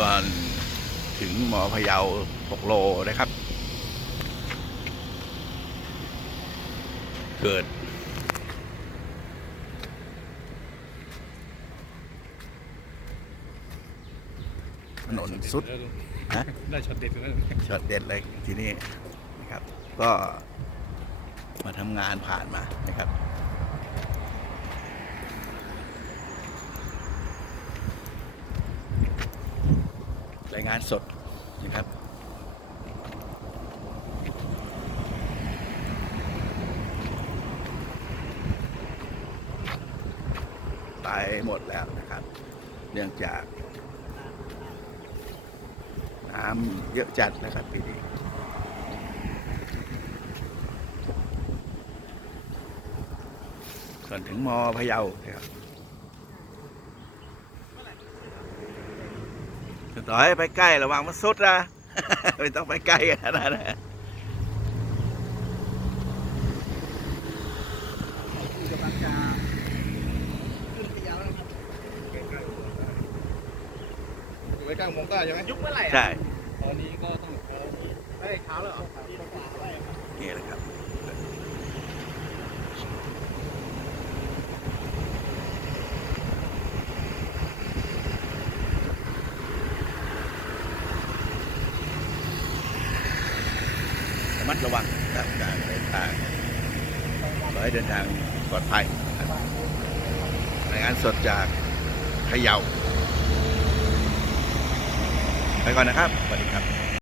ก่อนถึงหมอพะเยา6โลนะครับ เกิด ถนนสุดฮะได้ช็อตเด็ดแล้วช็อตเด็ดเลยทีนี้นะครับ ก็มาทำงานผ่านมานะครับ รายงานสดนะครับตายหมดแล้วนะครับ เนื่องจาก น้ำเยอะจัดนะครับปีนี้ก่อนถึงมอพะเยานะครับ ต่อให้ไปใกล้ระวังมันสุดนะไม่ต้องไปใกล้ขนาดนั้นนะกลังจะขึ้นพยาวแล้วครับอยู่ไว้กลางมองใต้ใช่ไหมยุบเมื่อไหร่ใช่ ตอนนี้ก็ต้องได้เท้าแล้วเหรอนี่แหละครับ ระ มัดระวังนะครับการเดินทางขอให้เดินทางปลอดภัยนะครับรายงานสดจากพะเยาไปก่อนนะครับสวัสดีครับ